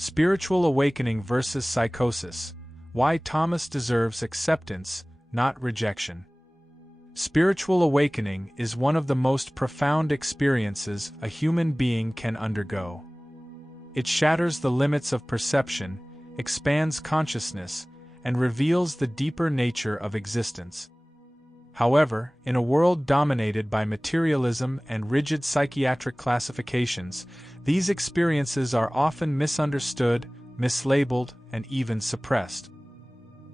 Spiritual awakening versus psychosis. Why Thomas deserves acceptance, not rejection. Spiritual awakening is one of the most profound experiences a human being can undergo. It shatters the limits of perception, expands consciousness, and reveals the deeper nature of existence. However, in a world dominated by materialism and rigid psychiatric classifications, these experiences are often misunderstood, mislabeled, and even suppressed.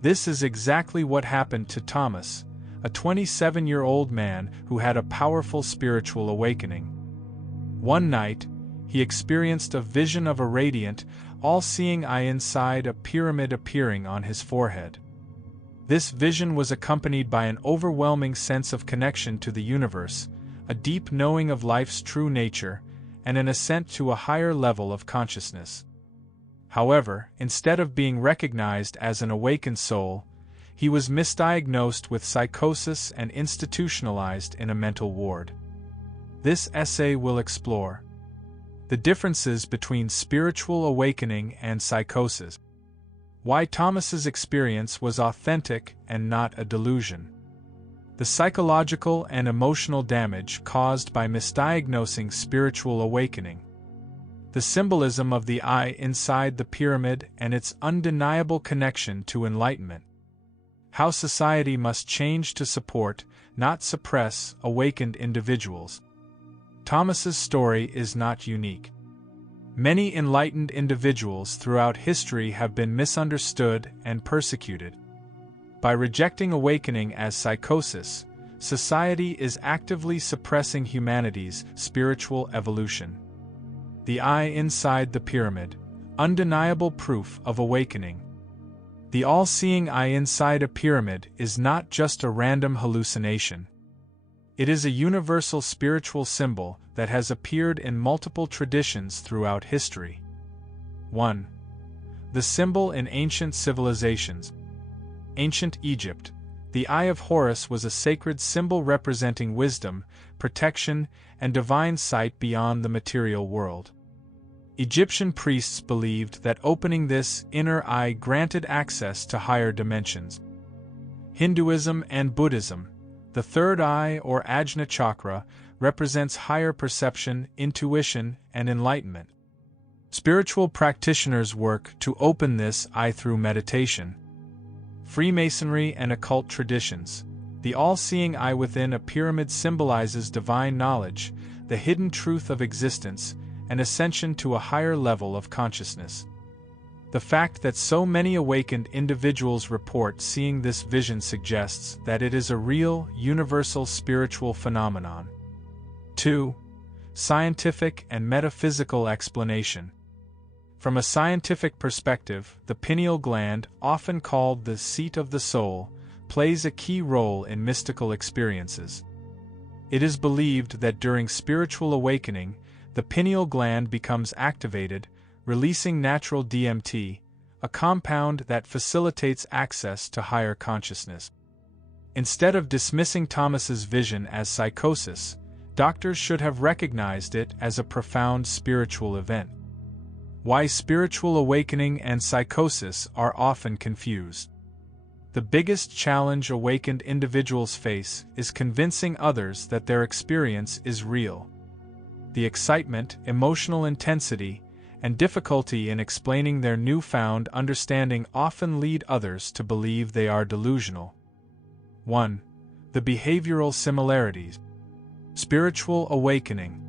This is exactly what happened to Thomas, a 27-year-old man who had a powerful spiritual awakening. One night, he experienced a vision of a radiant, all-seeing eye inside a pyramid appearing on his forehead. This vision was accompanied by an overwhelming sense of connection to the universe, a deep knowing of life's true nature, and an ascent to a higher level of consciousness. However, instead of being recognized as an awakened soul, he was misdiagnosed with psychosis and institutionalized in a mental ward. This essay will explore the differences between spiritual awakening and psychosis. Why Thomas's experience was authentic and not a delusion. The psychological and emotional damage caused by misdiagnosing spiritual awakening. The symbolism of the eye inside the pyramid and its undeniable connection to enlightenment. How society must change to support, not suppress, awakened individuals. Thomas's story is not unique. Many enlightened individuals throughout history have been misunderstood and persecuted. By rejecting awakening as psychosis, society is actively suppressing humanity's spiritual evolution. The eye inside the pyramid, undeniable proof of awakening. The all-seeing eye inside a pyramid is not just a random hallucination. It is a universal spiritual symbol that has appeared in multiple traditions throughout history. 1. The symbol in ancient civilizations. Ancient Egypt, the Eye of Horus was a sacred symbol representing wisdom, protection, and divine sight beyond the material world. Egyptian priests believed that opening this inner eye granted access to higher dimensions. Hinduism and Buddhism, the third eye or Ajna chakra, represents higher perception, intuition, and enlightenment. Spiritual practitioners work to open this eye through meditation. Freemasonry and occult traditions. The all-seeing eye within a pyramid symbolizes divine knowledge, the hidden truth of existence, and ascension to a higher level of consciousness. The fact that so many awakened individuals report seeing this vision suggests that it is a real, universal spiritual phenomenon. 2. Scientific and metaphysical explanation. From a scientific perspective, the pineal gland, often called the seat of the soul, plays a key role in mystical experiences. It is believed that during spiritual awakening, the pineal gland becomes activated, releasing natural DMT, a compound that facilitates access to higher consciousness. Instead of dismissing Thomas's vision as psychosis, doctors should have recognized it as a profound spiritual event. Why spiritual awakening and psychosis are often confused. The biggest challenge awakened individuals face is convincing others that their experience is real. The excitement, emotional intensity, and difficulty in explaining their newfound understanding often lead others to believe they are delusional. 1. The behavioral similarities. Spiritual awakening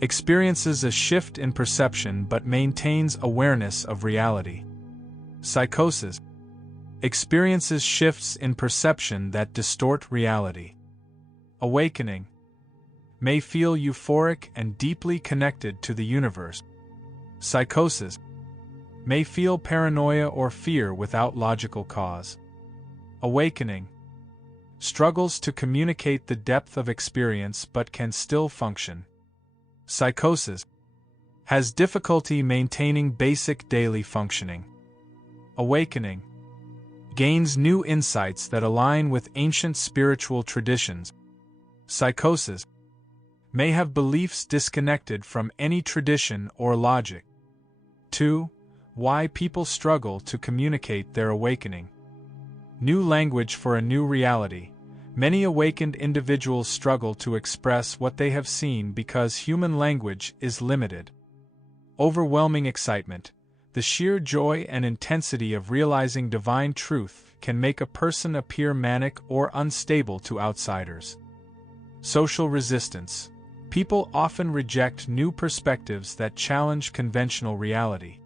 experiences a shift in perception but maintains awareness of reality. Psychosis experiences shifts in perception that distort reality. Awakening may feel euphoric and deeply connected to the universe. Psychosis may feel paranoia or fear without logical cause. Awakening struggles to communicate the depth of experience but can still function. Psychosis has difficulty maintaining basic daily functioning. Awakening gains new insights that align with ancient spiritual traditions. Psychosis may have beliefs disconnected from any tradition or logic. 2. Why people struggle to communicate their awakening. New language for a new reality. Many awakened individuals struggle to express what they have seen because human language is limited. Overwhelming excitement. The sheer joy and intensity of realizing divine truth can make a person appear manic or unstable to outsiders. Social resistance. People often reject new perspectives that challenge conventional reality.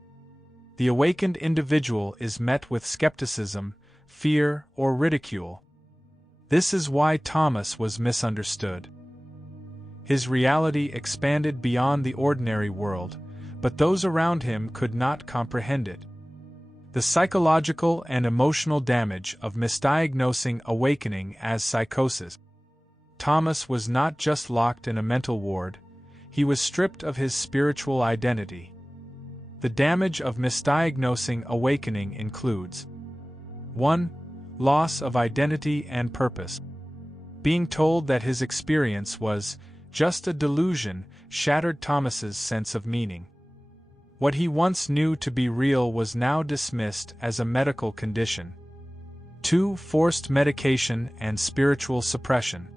The awakened individual is met with skepticism, fear, or ridicule. This is why Thomas was misunderstood. His reality expanded beyond the ordinary world, but those around him could not comprehend it. The psychological and emotional damage of misdiagnosing awakening as psychosis. Thomas was not just locked in a mental ward, he was stripped of his spiritual identity. The damage of misdiagnosing awakening includes 1. Loss of identity and purpose. Being told that his experience was just a delusion shattered Thomas's sense of meaning. What he once knew to be real was now dismissed as a medical condition. 2. Forced medication and spiritual suppression.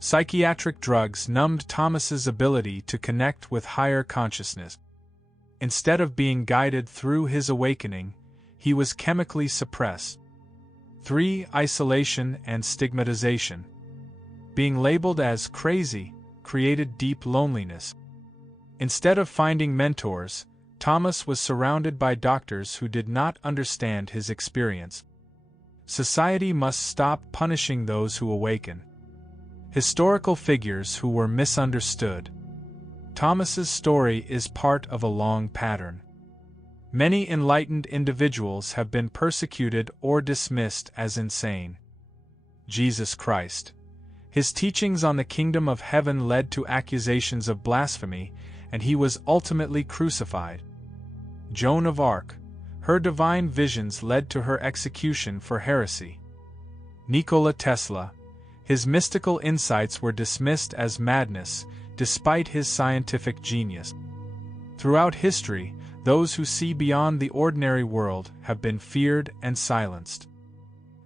Psychiatric drugs numbed Thomas's ability to connect with higher consciousness. Instead of being guided through his awakening, he was chemically suppressed. 3. Isolation and stigmatization. Being labeled as crazy created deep loneliness. Instead of finding mentors, Thomas was surrounded by doctors who did not understand his experience. Society must stop punishing those who awaken. Historical figures who were misunderstood. Thomas's story is part of a long pattern. Many enlightened individuals have been persecuted or dismissed as insane. Jesus Christ. His teachings on the kingdom of heaven led to accusations of blasphemy, and he was ultimately crucified. Joan of Arc. Her divine visions led to her execution for heresy. Nikola Tesla. His mystical insights were dismissed as madness, despite his scientific genius. Throughout history, those who see beyond the ordinary world have been feared and silenced.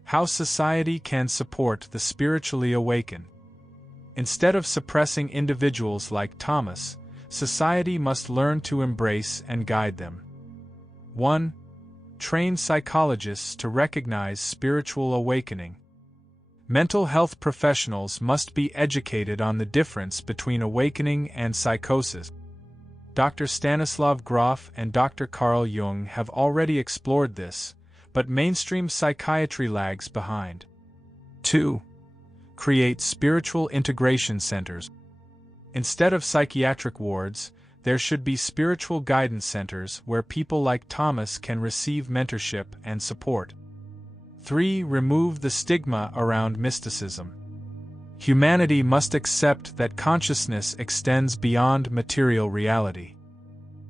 How society can support the spiritually awakened. Instead of suppressing individuals like Thomas, society must learn to embrace and guide them. 1. Train psychologists to recognize spiritual awakening. Mental health professionals must be educated on the difference between awakening and psychosis. Dr. Stanislav Grof and Dr. Carl Jung have already explored this, but mainstream psychiatry lags behind. 2. Create spiritual integration centers. Instead of psychiatric wards, there should be spiritual guidance centers where people like Thomas can receive mentorship and support. 3. Remove the stigma around mysticism. Humanity must accept that consciousness extends beyond material reality.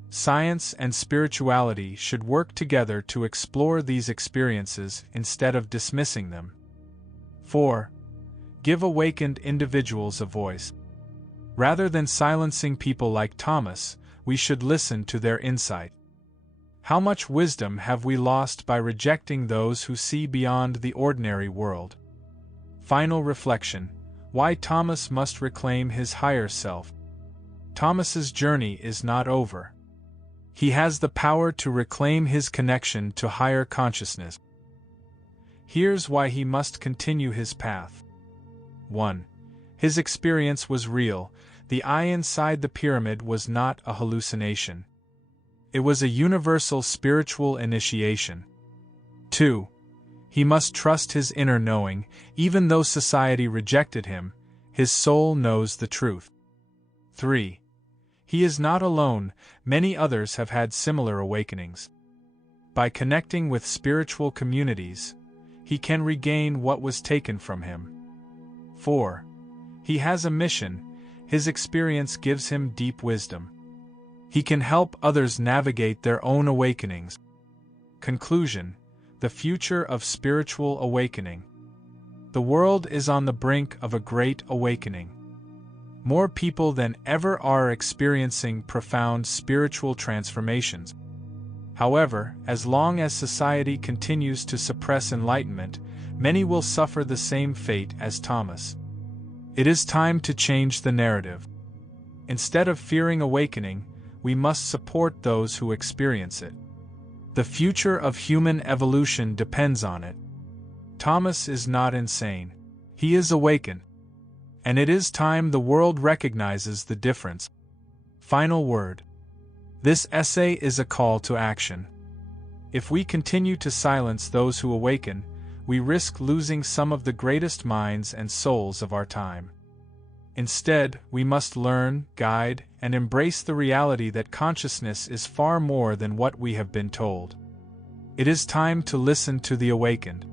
Science and spirituality should work together to explore these experiences instead of dismissing them. 4. Give awakened individuals a voice. Rather than silencing people like Thomas, we should listen to their insight. How much wisdom have we lost by rejecting those who see beyond the ordinary world? Final reflection: why Thomas must reclaim his higher self. Thomas's journey is not over. He has the power to reclaim his connection to higher consciousness. Here's why he must continue his path. 1. His experience was real. The eye inside the pyramid was not a hallucination. It was a universal spiritual initiation. 2. He must trust his inner knowing. Even though society rejected him, his soul knows the truth. 3. He is not alone. Many others have had similar awakenings. By connecting with spiritual communities, he can regain what was taken from him. 4. He has a mission. His experience gives him deep wisdom. He can help others navigate their own awakenings. Conclusion: the future of spiritual awakening. The world is on the brink of a great awakening. More people than ever are experiencing profound spiritual transformations. However, as long as society continues to suppress enlightenment, many will suffer the same fate as Thomas. It is time to change the narrative. Instead of fearing awakening, we must support those who experience it. The future of human evolution depends on it. Thomas is not insane. He is awakened. And it is time the world recognizes the difference. Final word. This essay is a call to action. If we continue to silence those who awaken, we risk losing some of the greatest minds and souls of our time. Instead, we must learn, guide, and embrace the reality that consciousness is far more than what we have been told. It is time to listen to the awakened.